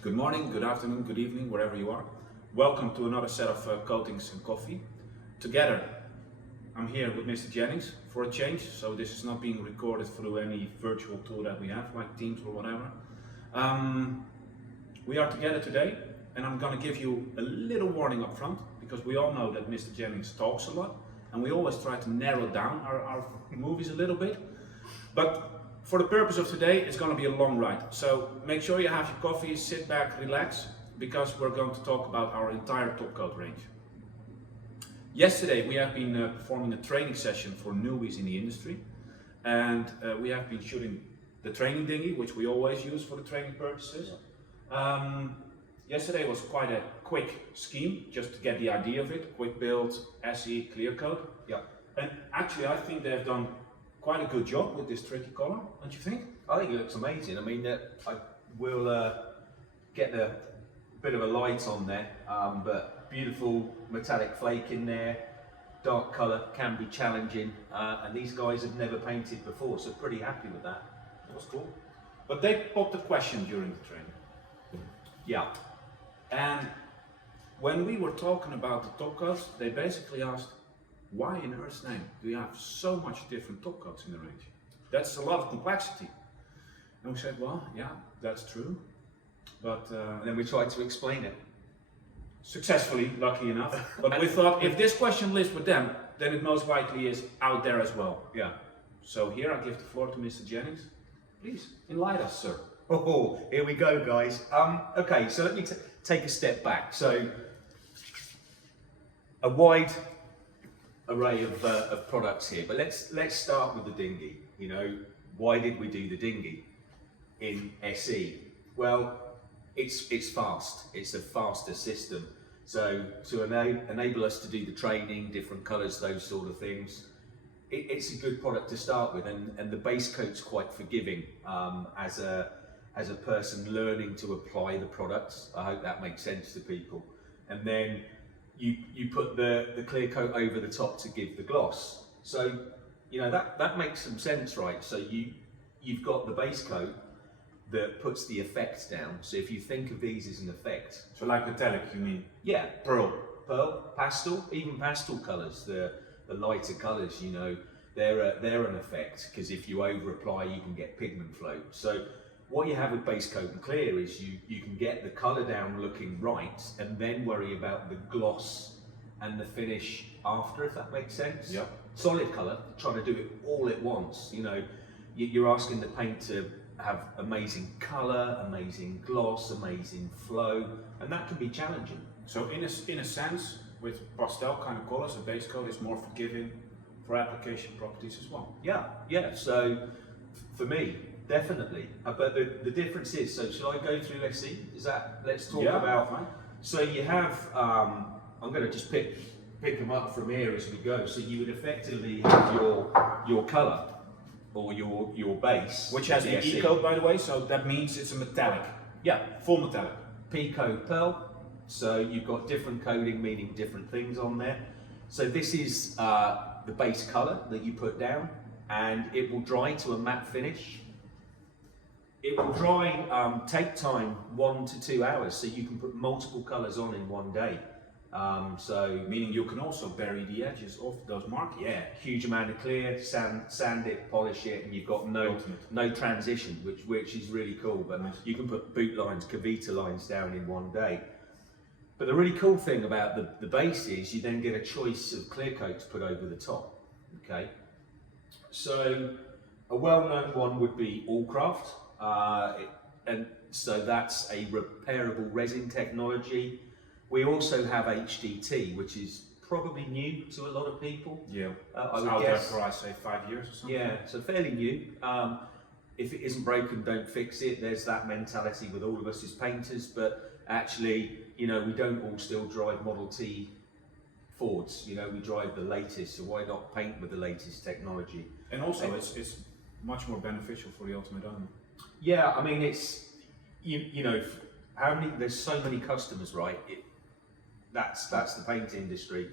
Good morning, good afternoon, good evening, wherever you are. Welcome to another set of coatings and coffee. Together, I'm here with Mr. Jennings for a change, so this is not being recorded through any virtual tool that we have, like Teams or whatever. We are together today, and I'm going to give you a little warning up front, because we all know that Mr. Jennings talks a lot, and we always try to narrow down our movies a little bit. But for the purpose of today, it's going to be a long ride. So make sure you have your coffee, sit back, relax, because we're going to talk about our entire Topcoat range. Yesterday, we have been performing a training session for newbies in the industry, and we have been shooting the training dinghy, which we always use for the training purposes. Yesterday was quite a quick scheme, just to get the idea of it. Quick build, SE, clear coat. Yeah. And actually, I think they've done quite a good job with this tricky color, don't you think? I think it looks amazing. I mean, I will get a bit of a light on there, but beautiful metallic flake in there. Dark colour can be challenging, and these guys have never painted before, so pretty happy with that. That was cool. But they popped a question during the training. Yeah. And when we were talking about the top coats, they basically asked, why in Earth's name do you have so much different top coats in the range? That's a lot of complexity. And we said, well, yeah, that's true. But Then we tried to explain it. successfully, lucky enough. But we thought, if this question lives with them, then it most likely is out there as well. Yeah. So here I give the floor to Mr. Jennings. Please, enlighten us, sir. Oh, here we go, guys. Okay, so let me take a step back. So, a wide array of products here, but let's start with the dinghy. You know, why did we do the dinghy in SE? Well, it's fast. It's a faster system. So to enable us to do the training, different colours, those sort of things, it's a good product to start with, and the base coat's quite forgiving as a person learning to apply the products. I hope that makes sense to people. And then you put the clear coat over the top to give the gloss. So, you know, that makes some sense, right? So you've got the base coat that puts the effect down. So if you think of these as an effect. So like metallic, you mean? Yeah. Pearl. Pastel, even pastel colours, the lighter colours, you know, they're an effect, because if you over apply, you can get pigment flow. So what you have with base coat and clear is you can get the colour down looking right, and then worry about the gloss and the finish after, if that makes sense. Yeah. Solid colour, trying to do it all at once. You know, you're asking the paint to have amazing colour, amazing gloss, amazing flow, and that can be challenging. So in a sense, with pastel kind of colors, a base coat is more forgiving for application properties as well. Yeah. So for me, definitely. But the difference is, so shall I go through SE? Let's talk about. Fine. So you have, I'm going to just pick them up from here as we go. So you would effectively have your colour, or your base, Which has the SE. E-coat, by the way, so that means it's a metallic. Yeah, Full metallic. Pico Pearl. So you've got different coding meaning different things on there. So this is the base colour that you put down, and it will dry to a matte finish. It will dry, take time 1 to 2 hours, so you can put multiple colours on in one day. So Meaning you can also bury the edges of those markings. yeah, huge amount of clear, sand it, polish it, and you've got no transition, which is really cool. But Nice. you can put boot lines, cavita lines down in one day. But the really cool thing about the base is you then get a choice of clear coat to put over the top. Okay, so a well-known one would be Allcraft, and so that's a repairable resin technology. We also have HDT, which is probably new to a lot of people. Yeah. I It's would out there guess. for, I say, 5 years or something. Yeah, so fairly new. If it isn't broken, don't fix it. There's that mentality with all of us as painters, but actually, you know, we don't all still drive Model T Fords. You know, we drive the latest, so why not paint with the latest technology? And also, it's much more beneficial for the ultimate owner. Yeah, I mean, it's, you know, there's so many customers, right? That's the paint industry.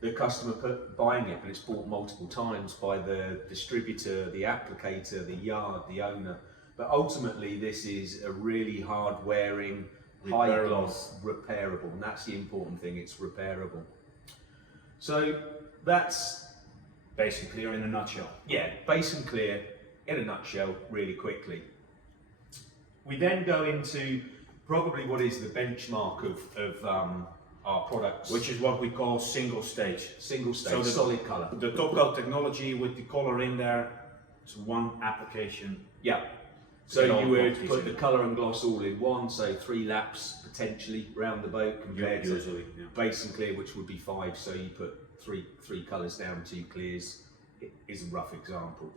The customer buying it, but it's bought multiple times by the distributor, the applicator, the yard, the owner. But ultimately, this is a really hard wearing, high gloss, repairable, and that's the important thing, it's repairable. So that's Base and clear in a nutshell. yeah, base and clear in a nutshell, really quickly. We then go into probably what is the benchmark of our products, Which is what we call single stage. single stage, So the- solid colour. The Topcoat technology with the color in there, it's one application. Yeah. So It all you would copies put in. the colour and gloss all in one, so 3 laps potentially round the boat compared to Usually, yeah. base and clear, which would be 5. So you put three colours down, 2 clears. It is a rough example.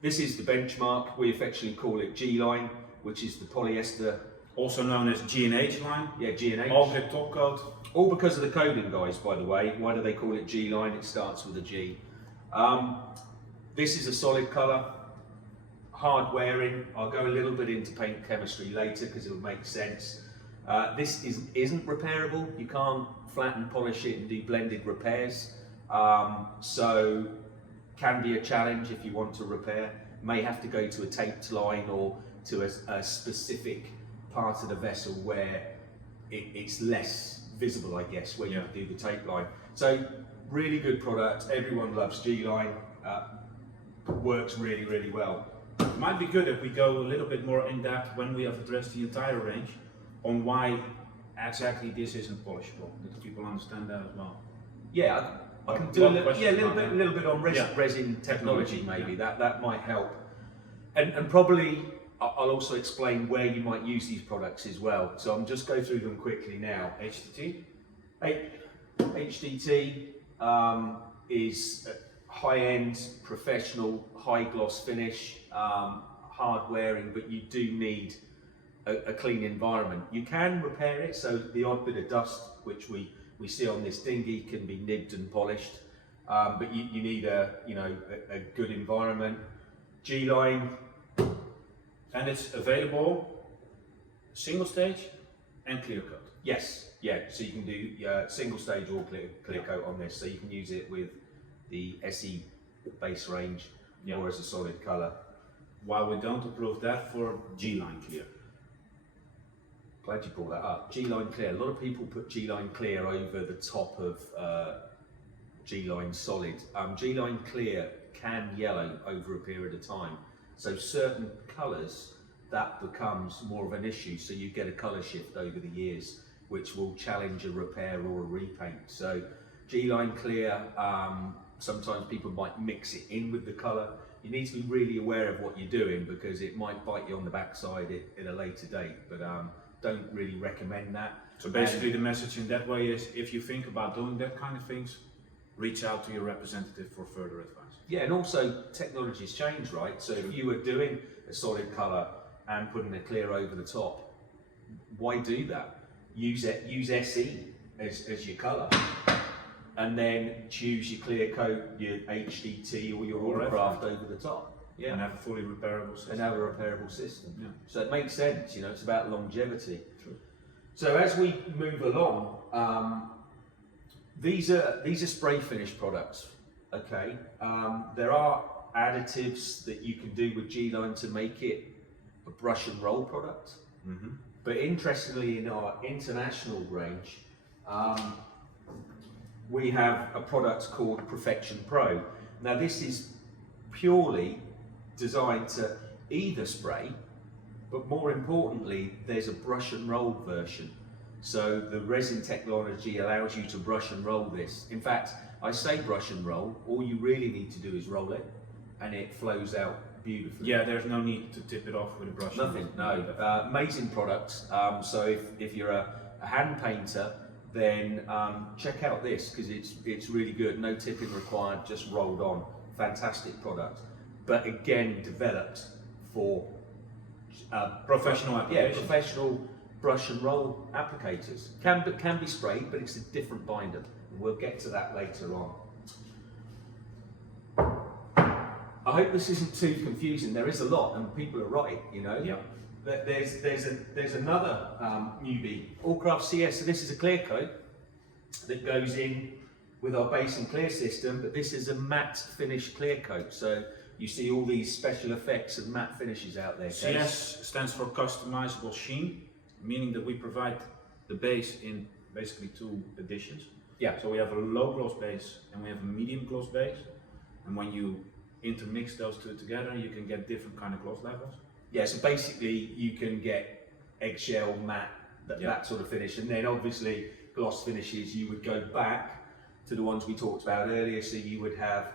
This is the benchmark. We affectionately call it G-line, which is the polyester. Also known as G&H line. Yeah, G&H. Allcraft Topcoat. All because of the coding, guys, by the way. Why do they call it G-line? It starts with a G. This is a solid colour, hard wearing. I'll go a little bit into paint chemistry later because it'll make sense. This isn't repairable. You can't flatten, polish it and do blended repairs. So can be a challenge if you want to repair. May have to go to a taped line or to a specific part of the vessel where it's less visible, I guess, where you do the tape line. So really good product. Everyone loves G-line. Works really, really well. It might be good if we go a little bit more in depth when we have addressed the entire range on why exactly this isn't polishable, that people understand that as well. Yeah, I can do a little bit on Yeah. resin technology, maybe. Yeah. That might help. And probably I'll also explain where you might use these products as well. So I'm just go through them quickly now. HTT? HDT is high-end, professional, high-gloss finish, hard wearing, but you do need a clean environment. You can repair it, so the odd bit of dust, which we see on this dinghy, can be nibbed and polished, but you need a good environment. G-line. And it's available single stage and clear coat. Yes, yeah, so you can do single stage or clear coat on this, so you can use it with the SE base range or as a solid colour. While we don't approve that for G-line clear. Glad you brought that up. G-line clear, a lot of people put G-line clear over the top of G-line solid. G-line clear can yellow over a period of time, so certain colours that becomes more of an issue, so you get a colour shift over the years which will challenge a repair or a repaint. So G-line clear, sometimes people might mix it in with the colour. You need to be really aware of what you're doing because it might bite you on the backside at a later date, but don't really recommend that. So basically the message in that way is if you think about doing that kind of things, reach out to your representative for further advice. Yeah, and also technology's changed, right? So if you were doing a solid colour and putting a clear over the top, why do that? Use SE as your colour, and then choose your clear coat, your HDT or your Allcraft over the top. Yeah, And have a fully repairable system. and have a repairable system. Yeah. So it makes sense, it's about longevity. True. So as we move along, these are spray finish products. Okay, there are additives that you can do with G-line to make it a brush and roll product. Mm-hmm. But interestingly, in our international range, we have a product called Perfection Pro. Now this is purely designed to either spray, but more importantly, there's a brush and roll version. So the resin technology allows you to brush and roll this. In fact, I say brush and roll, all you really need to do is roll it and it flows out beautifully. Yeah, there's no need to tip it off with a brush. Nothing, no. Amazing product. So if you're a hand painter, then check out this because it's really good. No tipping required, just rolled on. Fantastic product. But again, developed for Professional application. Yeah, professional brush and roll applicators. Can be sprayed, but it's a different binder. And we'll get to that later on. I hope this isn't too confusing. There is a lot, and people are right. Yeah. There's another newbie, Allcraft CS. So this is a clear coat that goes in with our base and clear system, but this is a matte finish clear coat. So you see all these special effects and matte finishes out there. Kees. CS stands for customizable sheen, meaning that we provide the base in basically 2 editions. Yeah. So we have a low gloss base and we have a medium gloss base, and when you intermix those 2 together, you can get different kind of gloss levels. Yeah, so basically you can get eggshell, matte, that sort of finish, and then obviously gloss finishes, you would go back to the ones we talked about earlier, so you would have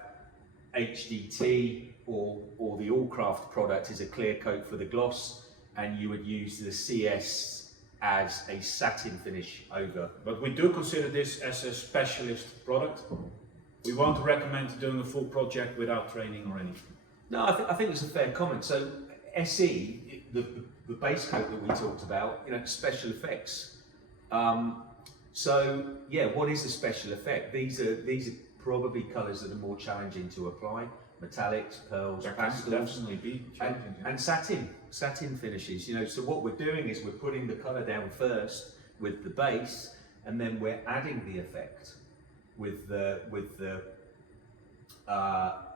HDT or the Allcraft product is a clear coat for the gloss, and you would use the CS as a satin finish over. But we do consider this as a specialist product. We won't recommend doing a full project without training or anything. No, I think it's a fair comment. So SE, the base coat that we talked about, special effects. So yeah, what is a special effect? These are probably colours that are more challenging to apply. Metallics, pearls, pastels, definitely be challenging, and satin finishes. So what we're doing is we're putting the colour down first with the base, and then we're adding the effect with the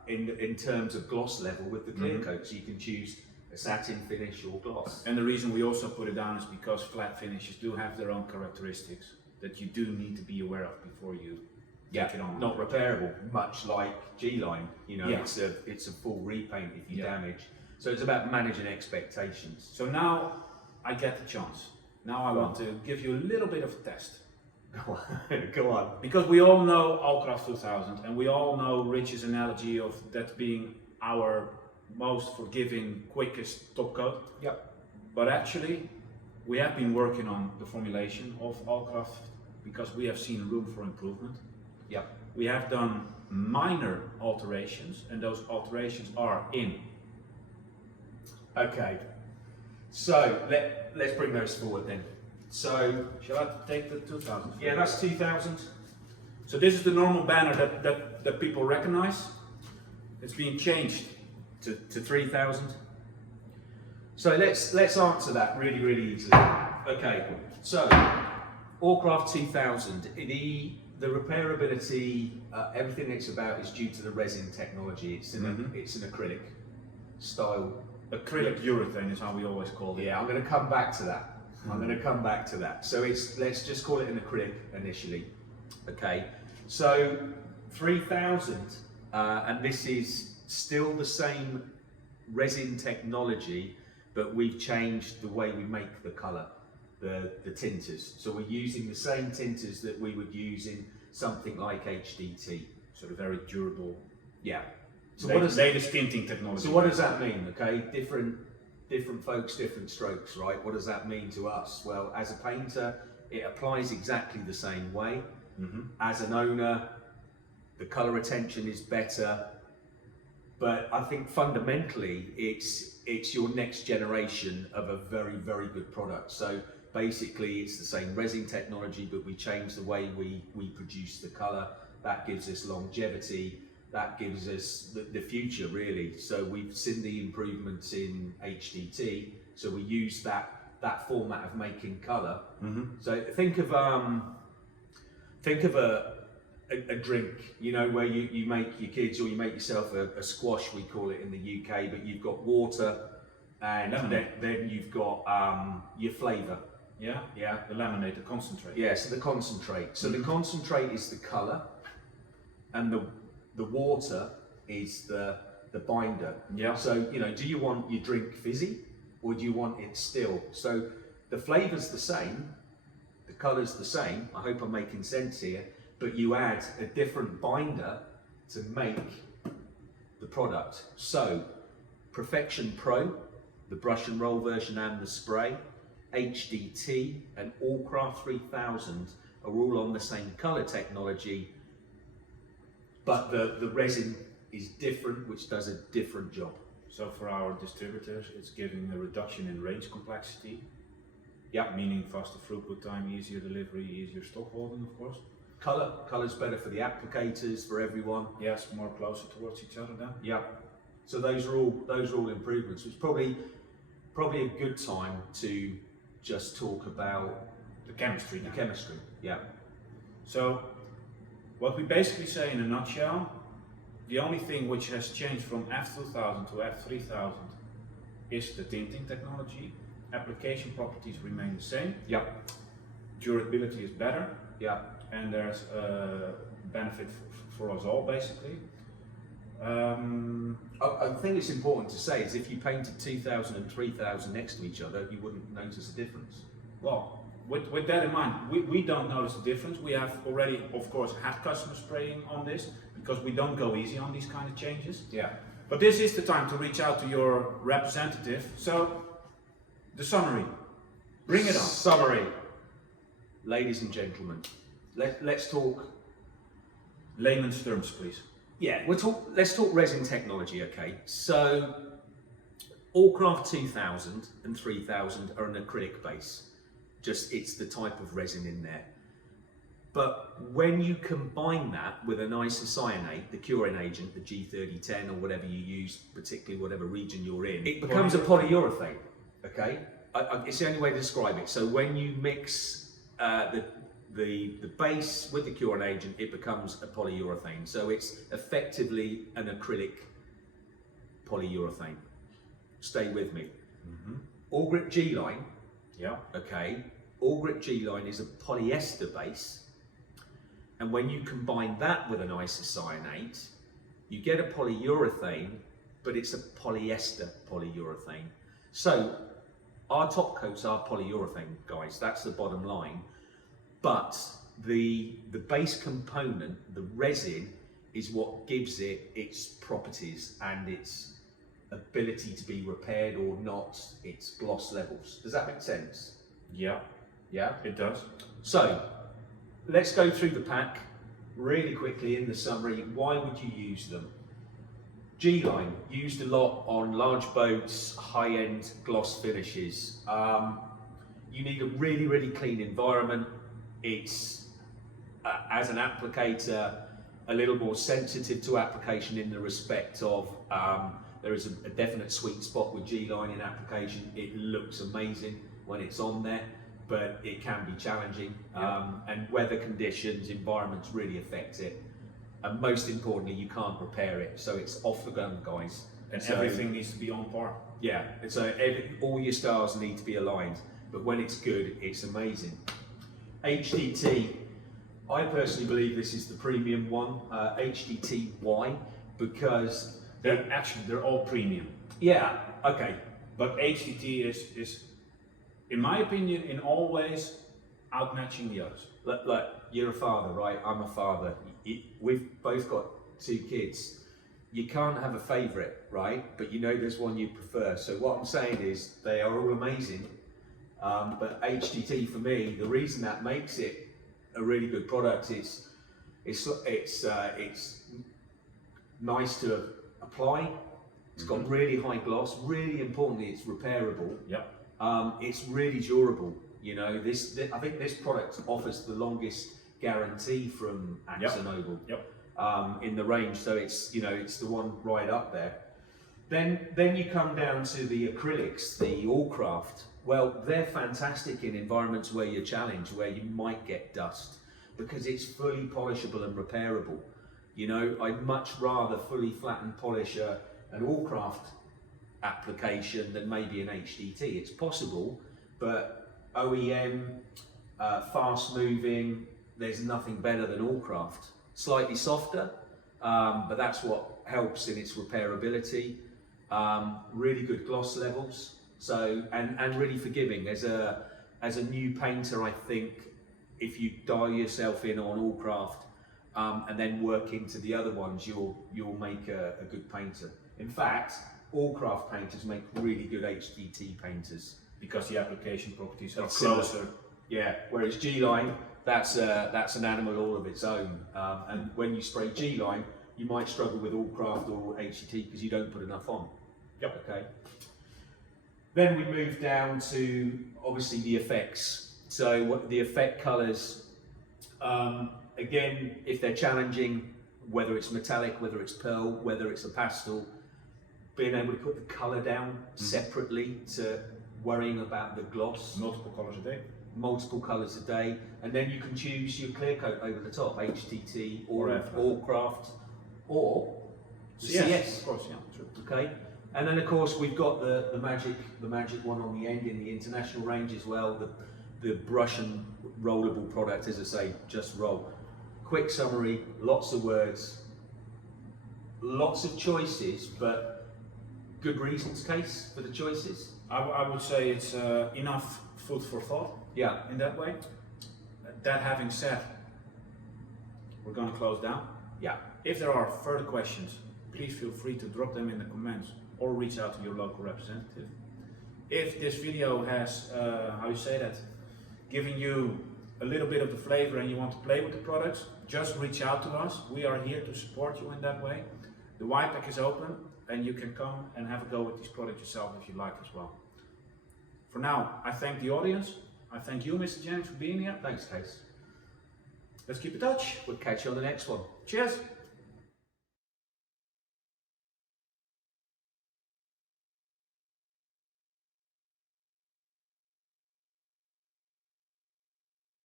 in terms of gloss level with the clear coat. So you can choose a satin finish or gloss. And the reason we also put it down is because flat finishes do have their own characteristics that you do need to be aware of before you take it on. Not repairable, much like G-line. Yeah. It's a full repaint if you damage. So it's about managing expectations. So now I get the chance. Now I want to give you a little bit of a test. Go on. Because we all know Allcraft 2000, and we all know Rich's analogy of that being our most forgiving, quickest top coat. Yep. But actually, we have been working on the formulation of Allcraft because we have seen room for improvement. Yep. We have done minor alterations, and those alterations are in. Okay. So let's bring those forward then. So Shall I take the 2000? yeah, that's 2000. So this is the normal banner that people recognize. It's being changed to 3000. So let's answer that really easily. Okay, so Allcraft 2000, the repairability, everything it's about is due to the resin technology. It's it's an acrylic style. acrylic urethane is how we always call it. Yeah, I'm going to come back to that. So let's just call it an acrylic initially. Okay, so 3000, and this is still the same resin technology, but we've changed the way we make the colour, the tinters. So we're using the same tinters that we would use in something like HDT. So the very durable. Yeah. So latest tinting technology. So what does that mean? Okay, different folks, different strokes, right? What does that mean to us? Well, as a painter, it applies exactly the same way. As an owner, the colour retention is better, but I think fundamentally it's your next generation of a very good product. So basically it's the same resin technology, but we change the way we produce the colour. That gives us longevity, that gives us the future really. So we've seen the improvements in HDT, so we use that format of making colour. So think of a drink, where you make your kids or you make yourself a squash, we call it in the UK, but you've got water and then you've got your flavour. Yeah, the laminate, the concentrate. Yeah, so the concentrate. So the concentrate is the colour, and the water is the binder. Yeah. So, do you want your drink fizzy or do you want it still? So the flavour's the same, the colour's the same, I hope I'm making sense here, but you add a different binder to make the product. So Perfection Pro, the brush and roll version and the spray, HDT and Allcraft 3000 are all on the same colour technology, but the resin is different, which does a different job. So for our distributors, it's giving a reduction in range complexity. Yeah. Meaning faster throughput time, easier delivery, easier stock holding, of course. Colour's better for the applicators, for everyone. Yes, more closer towards each other then. Yeah. So those are all improvements. It's probably a good time to just talk about The chemistry now. the chemistry. Yeah. So what we basically say in a nutshell The only thing which has changed from F2000 to F3000 is the tinting technology. Application properties remain the same. Yeah. Durability is better. Yeah. And there's a benefit for us all, basically. I think it's important to say is if you painted 2000 and 3000 next to each other, you wouldn't notice a difference. Well, with that in mind, we don't notice a difference. We have already, of course, had customers spraying on this because we don't go easy on these kind of changes. Yeah. But this is the time to reach out to your representative. So, the summary. Bring it on. Summary. Ladies and gentlemen, let's talk. Layman's terms, please. Yeah, let's talk resin technology, okay? So, Allcraft 2000 and 3000 are an acrylic base. Just, it's the type of resin in there. But when you combine that with an isocyanate, the curing agent, the G3010 or whatever you use, particularly whatever region you're in, it becomes a polyurethane, okay? It's the only way to describe it. So when you mix the base with the curing agent, it becomes a polyurethane. So it's effectively an acrylic polyurethane. Stay with me. Allgrip G-line, Yeah. okay? Allgrip G-line is a polyester base. And when you combine that with an isocyanate, you get a polyurethane, but it's a polyester polyurethane. So our top coats are polyurethane, guys, that's the bottom line. But the base component, the resin, is what gives it its properties and its ability to be repaired or not, its gloss levels. Does that make sense? Yeah, Yeah? it does. So, let's go through the pack really quickly in the summary. Why would you use them? G-line, used a lot on large boats, high-end gloss finishes. You need a really, really clean environment. It's, as an applicator, a little more sensitive to application in the respect of there is a definite sweet spot with G-line in application. It looks amazing when it's on there, but it can be challenging. And weather conditions, environments really affect it. And most importantly, you can't repair it. So it's off the gun, guys. And so, everything needs to be on par. Yeah, so all your stars need to be aligned. But when it's good, it's amazing. HDT, I personally believe this is the premium one. HDT, why? Because They're all premium. yeah, okay. But HDT is, in my opinion, in all ways outmatching the others. Like you're a father, right? I'm a father. We've both got 2 kids. You can't have a favourite, right? But you know there's one you prefer. So what I'm saying is they are all amazing. But HDT for me, the reason that makes it a really good product is it's nice to apply. It's got really high gloss. Really importantly, it's repairable. Yep. It's really durable. You know, I think this product offers the longest guarantee from AkzoNobel in the range. So it's, you know, it's the one right up there. Then you come down to the acrylics, the Allcraft. Well, they're fantastic in environments where you're challenged, where you might get dust, because it's fully polishable and repairable. You know, I'd much rather fully flatten polish an Allcraft application than maybe an HDT. It's possible, but OEM, fast moving, there's nothing better than Allcraft. Slightly softer, but that's what helps in its repairability. Really good gloss levels, so and really forgiving. As a new painter, I think if you dial yourself in on Allcraft and then work into the other ones, you'll make a good painter. In fact, Allcraft painters make really good HDT painters Because the application properties are It's similar. closer. Yeah, whereas G-line, that's an animal all of its own. And when you spray G-line, you might struggle with Allcraft or HDT because you don't put enough on. Yep. Okay. Then we move down to obviously the effects. So what the effect colours, again, if they're challenging, whether it's metallic, whether it's pearl, whether it's a pastel, being able to put the colour down separately to worrying about the gloss. Multiple colors a day. Multiple colours a day, and then you can choose your clear coat over the top, HTT or Or Allcraft, or CS. Of course, yeah, true. Okay, and then of course we've got the magic one on the end in the international range as well. The brush and rollable product, as I say, just roll. Quick summary, lots of words, lots of choices, but good reasons case for the choices. I would say it's enough food for thought. Yeah. In that way. That having said, we're going to close down. Yeah. If there are further questions, please feel free to drop them in the comments or reach out to your local representative. If this video has, how you say that, given you a little bit of the flavor and you want to play with the products, just reach out to us. We are here to support you in that way. The white pack is open and you can come and have a go with these products yourself if you like as well. For now, I thank the audience. I thank you, Mr. Jennings, for being here. Thanks, Case. Let's keep in touch. We'll catch you on the next one. Cheers.